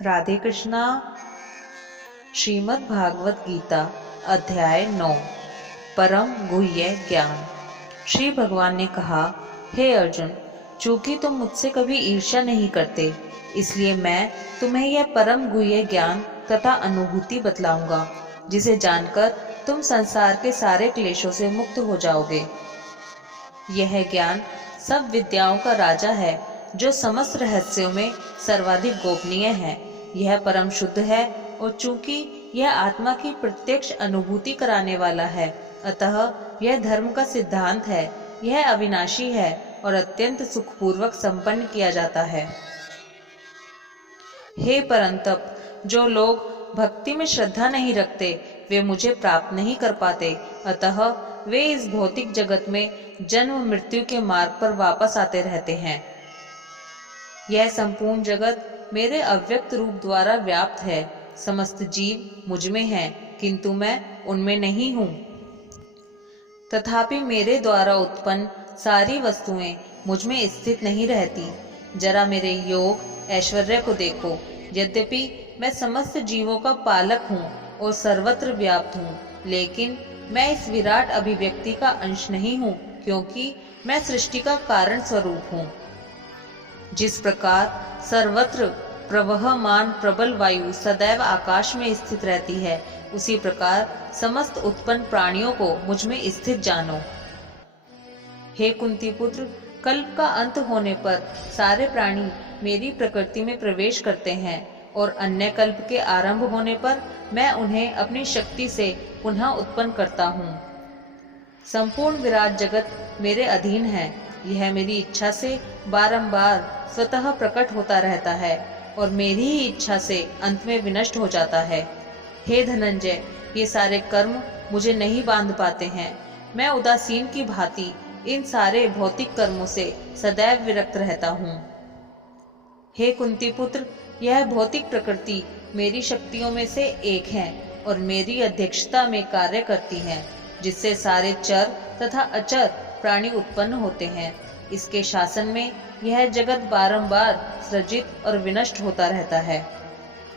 राधे कृष्णा। श्रीमद् भागवत गीता अध्याय 9 परम गुह्य ज्ञान। श्री भगवान ने कहा, हे अर्जुन, चूंकि तुम मुझसे कभी ईर्ष्या नहीं करते, इसलिए मैं तुम्हें यह परम गुह्य ज्ञान तथा अनुभूति बतलाऊंगा, जिसे जानकर तुम संसार के सारे क्लेशों से मुक्त हो जाओगे। यह ज्ञान सब विद्याओं का राजा है, जो समस्त रहस्यों में सर्वाधिक गोपनीय है। यह परम शुद्ध है, और चूंकि यह आत्मा की प्रत्यक्ष अनुभूति कराने वाला है, अतः यह धर्म का सिद्धांत है। यह अविनाशी है और अत्यंत सुखपूर्वक संपन्न किया जाता है। हे परंतप, जो लोग भक्ति में श्रद्धा नहीं रखते, वे मुझे प्राप्त नहीं कर पाते, अतः वे इस भौतिक जगत में जन्म मृत्यु के मार्ग पर वापस आते रहते हैं। यह संपूर्ण जगत मेरे अव्यक्त रूप द्वारा व्याप्त है। समस्त जीव मुझ में हैं, किंतु मैं उनमें नहीं हूँ। तथापि मेरे द्वारा उत्पन्न सारी वस्तुएं मुझ में स्थित नहीं रहती। जरा मेरे योग ऐश्वर्य को देखो। यद्यपि मैं समस्त जीवों का पालक हूँ और सर्वत्र व्याप्त हूँ, लेकिन मैं इस विराट अभिव्यक्ति का अंश नहीं हूँ, क्योंकि मैं सृष्टि का कारण स्वरूप हूँ। जिस प्रकार सर्वत्र प्रवहमान प्रबल वायु सदैव आकाश में स्थित रहती है, उसी प्रकार समस्त उत्पन्न प्राणियों को मुझ में स्थित जानो। हे कुंती पुत्र, कल्प का अंत होने पर सारे प्राणी मेरी प्रकृति में प्रवेश करते हैं, और अन्य कल्प के आरंभ होने पर मैं उन्हें अपनी शक्ति से पुनः उत्पन्न करता हूँ। संपूर्ण विराट जगत मेरे अधीन है। यह मेरी इच्छा से बारंबार स्वतः प्रकट होता रहता है, और मेरी ही इच्छा से अंत में विनष्ट हो जाता है। हे धनंजय, ये सारे कर्म मुझे नहीं बांध पाते हैं। मैं उदासीन की भांति इन सारे भौतिक कर्मों से सदैव विरक्त रहता हूँ। हे कुंती पुत्र, यह भौतिक प्रकृति मेरी शक्तियों में से एक है, और मेरी अध्यक्षता में कार्य करती है, जिससे सारे चर तथा अचर प्राणी उत्पन्न होते हैं। इसके शासन में यह जगत बारंबार सृजित और विनष्ट होता रहता है।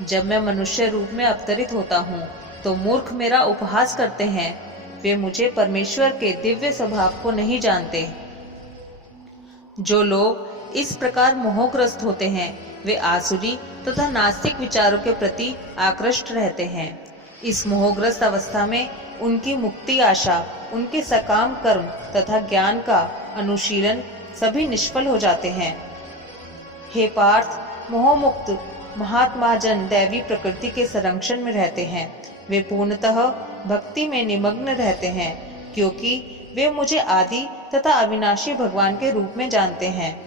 जब मैं मनुष्य रूप में अवतरित होता हूँ, तो मूर्ख मेरा उपहास करते हैं। वे मुझे परमेश्वर के दिव्य स्वभाव को नहीं जानते। जो लोग इस प्रकार मोहग्रस्त होते हैं, वे आसुरी तथा नास्तिक विचारों के प्रति आकृष्ट रहते हैं। इस मोहग्रस्त अवस्था में उनकी मुक्ति आशा, उनके सकाम कर्म तथा ज्ञान का अनुशीलन सभी निष्फल हो जाते हैं। हे पार्थ, मोहमुक्त महात्मा जन दैवी प्रकृति के संरक्षण में रहते हैं। वे पूर्णतः भक्ति में निमग्न रहते हैं, क्योंकि वे मुझे आदि तथा अविनाशी भगवान के रूप में जानते हैं।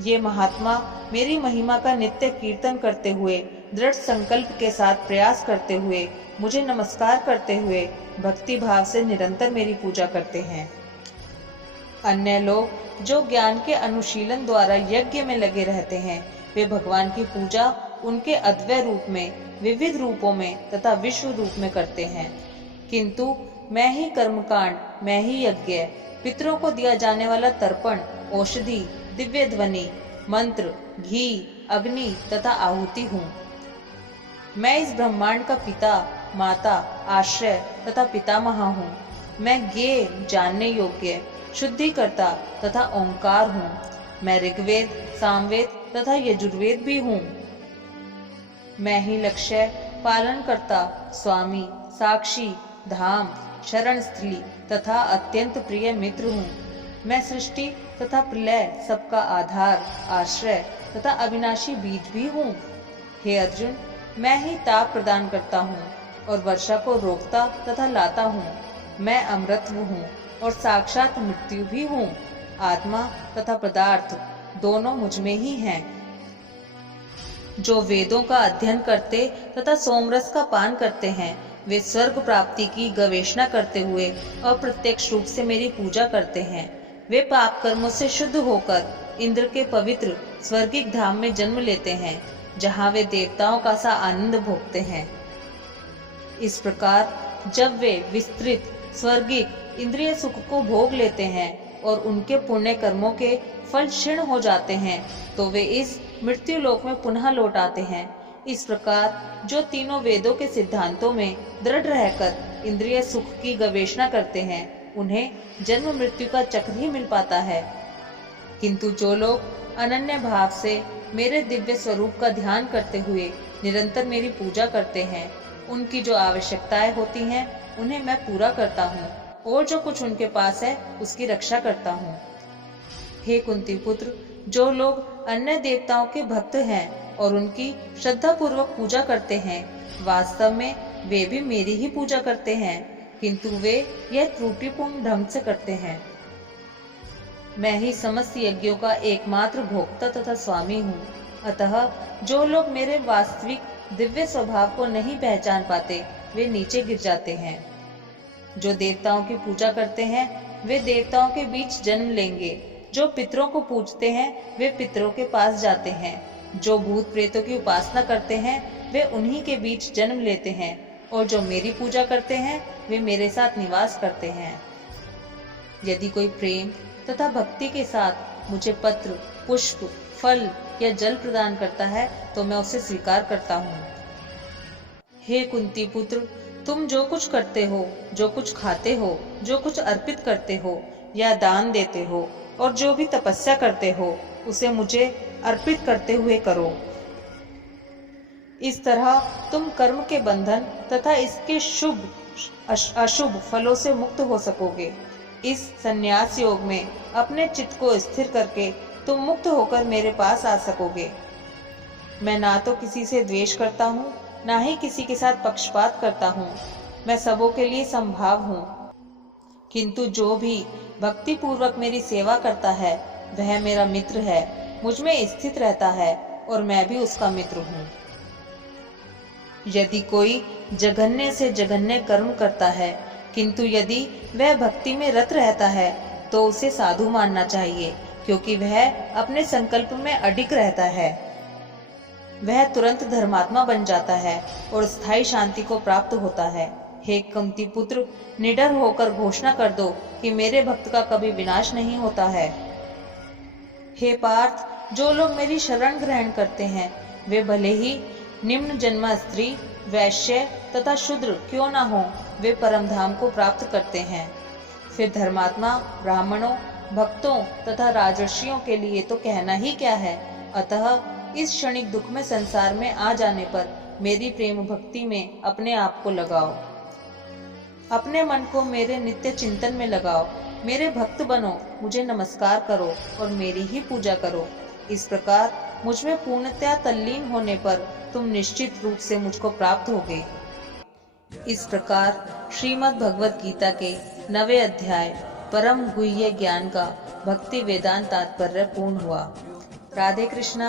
ये महात्मा मेरी महिमा का नित्य कीर्तन करते हुए, दृढ़ संकल्प के साथ प्रयास करते हुए, मुझे नमस्कार करते हुए भक्ति भाव से निरंतर मेरी पूजा करते हैं। अन्य लोग जो ज्ञान के अनुशीलन द्वारा यज्ञ में लगे रहते हैं, वे भगवान की पूजा उनके अद्वय रूप में, विविध रूपों में तथा विश्व रूप में करते हैं। किंतु मैं ही कर्मकांड, मैं ही यज्ञ, पितरों को दिया जाने वाला तर्पण, औषधि, दिव्य ध्वनि, मंत्र, घी, अग्नि तथा आहुति हूँ। मैं इस ब्रह्मांड का पिता, माता, आश्रय तथा पितामह हूँ। मैं ज्ञेय, जानने योग्य, शुद्धिकर्ता तथा ओंकार हूँ। मैं ऋग्वेद, सामवेद तथा यजुर्वेद भी हूँ। मैं ही लक्ष्य, पालनकर्ता, स्वामी, साक्षी, धाम, शरण स्थली तथा अत्यंत प्रिय मित्र हूँ। मैं सृष्टि तथा प्रलय, सबका आधार, आश्रय तथा अविनाशी बीज भी हूँ। हे अर्जुन, मैं ही ताप प्रदान करता हूँ और वर्षा को रोकता तथा लाता हूँ। मैं अमृतत्व हूँ और साक्षात मृत्यु भी हूँ। आत्मा तथा पदार्थ दोनों मुझ में ही हैं। जो वेदों का अध्ययन करते तथा सोमरस का पान करते हैं, वे स्वर्ग प्राप्ति की गवेषणा करते हुए अप्रत्यक्ष रूप से मेरी पूजा करते हैं। वे पाप कर्मों से शुद्ध होकर इंद्र के पवित्र स्वर्गिक धाम में जन्म लेते हैं, जहाँ वे देवताओं का सा आनंद भोगते हैं। इस प्रकार जब वे विस्तृत स्वर्गिक इंद्रिय सुख को भोग लेते हैं और उनके पुण्य कर्मों के फल क्षीण हो जाते हैं, तो वे इस मृत्यु लोक में पुनः लौट आते हैं। इस प्रकार जो तीनों वेदों के सिद्धांतों में दृढ़ रहकर इंद्रिय सुख की गवेषणा करते हैं, उन्हें जन्म मृत्यु का चक्र ही मिल पाता है। किंतु जो लोग अनन्य भाव से मेरे दिव्य स्वरूप का ध्यान करते हुए निरंतर मेरी पूजा करते हैं, उनकी जो आवश्यकताएं होती हैं उन्हें मैं पूरा करता हूँ और जो कुछ उनके पास है उसकी रक्षा करता हूँ। हे कुंती पुत्र, जो लोग अन्य देवताओं के भक्त हैं और उनकी श्रद्धा पूर्वक पूजा करते हैं, वास्तव में वे भी मेरी ही पूजा करते हैं, किंतु वे यह त्रुटिपूर्ण ढंग से करते हैं। मैं ही समस्त यज्ञों का एकमात्र भोक्ता तथा स्वामी हूँ। अतः जो लोग मेरे वास्तविक दिव्य स्वभाव को नहीं पहचान पाते, वे नीचे गिर जाते हैं। जो देवताओं की पूजा करते हैं वे देवताओं के बीच जन्म लेंगे, जो पितरों को पूजते हैं वे पितरों के पास जाते हैं, जो भूत प्रेतों की उपासना करते हैं वे उन्हीं के बीच जन्म लेते हैं, और जो मेरी पूजा करते हैं वे मेरे साथ निवास करते हैं। यदि कोई प्रेम तथा भक्ति के साथ मुझे पत्र, पुष्प, फल या जल प्रदान करता है तो मैं उसे स्वीकार करता हूँ। हे कुंती पुत्र, तुम जो कुछ करते हो, जो कुछ खाते हो, जो कुछ अर्पित करते हो या दान देते हो और जो भी तपस्या करते हो, उसे मुझे अर्पित करते हुए करो। इस तरह तुम कर्म के बंधन तथा इसके शुभ अशुभ फलों से मुक्त हो सकोगे। इस संन्यास योग में अपने चित्त को स्थिर करके तुम मुक्त होकर मेरे पास आ सकोगे। मैं ना तो किसी से द्वेष करता हूँ, ना ही किसी के साथ पक्षपात करता हूँ। मैं सबों के लिए संभाव हूँ, किंतु जो भी भक्ति पूर्वक मेरी सेवा करता है वह मेरा मित्र है, मुझ में स्थित रहता है और मैं भी उसका मित्र हूँ। यदि कोई जघन्य से जघन्य कर्म करता है, किंतु यदि वह भक्ति में रत रहता है तो उसे साधु मानना चाहिए, क्योंकि वह अपने संकल्प में अडिग रहता है। वह तुरंत धर्मात्मा बन जाता है और स्थायी शांति को प्राप्त होता है। हे कुंती पुत्र, निडर होकर घोषणा कर दो कि मेरे भक्त का कभी विनाश नहीं होता है। हे पार्थ, जो लोग मेरी शरण ग्रहण करते हैं वे भले ही निम्न जन्मा स्त्री, वैश्य तथा शूद्र क्यों ना हो, वे परम धाम को प्राप्त करते हैं। फिर धर्मात्मा, ब्राह्मणों, भक्तों तथा राजर्षियों के लिए तो कहना ही क्या है। अतः इस क्षणिक दुख में संसार में आ जाने पर मेरी प्रेम भक्ति में अपने आप को लगाओ। अपने मन को मेरे नित्य चिंतन में लगाओ। मेरे भक्त बनो, मुझे नमस्कार करो और मेरी ही पूजा करो। इस प्रकार मुझ में पूर्णतया तल्लीन होने पर तुम निश्चित रूप से मुझको प्राप्त होगे। इस प्रकार श्रीमद् भगवत गीता के 9वें अध्याय परम गुह्य ज्ञान का भक्ति वेदांत तात्पर्य पूर्ण हुआ। राधे कृष्णा।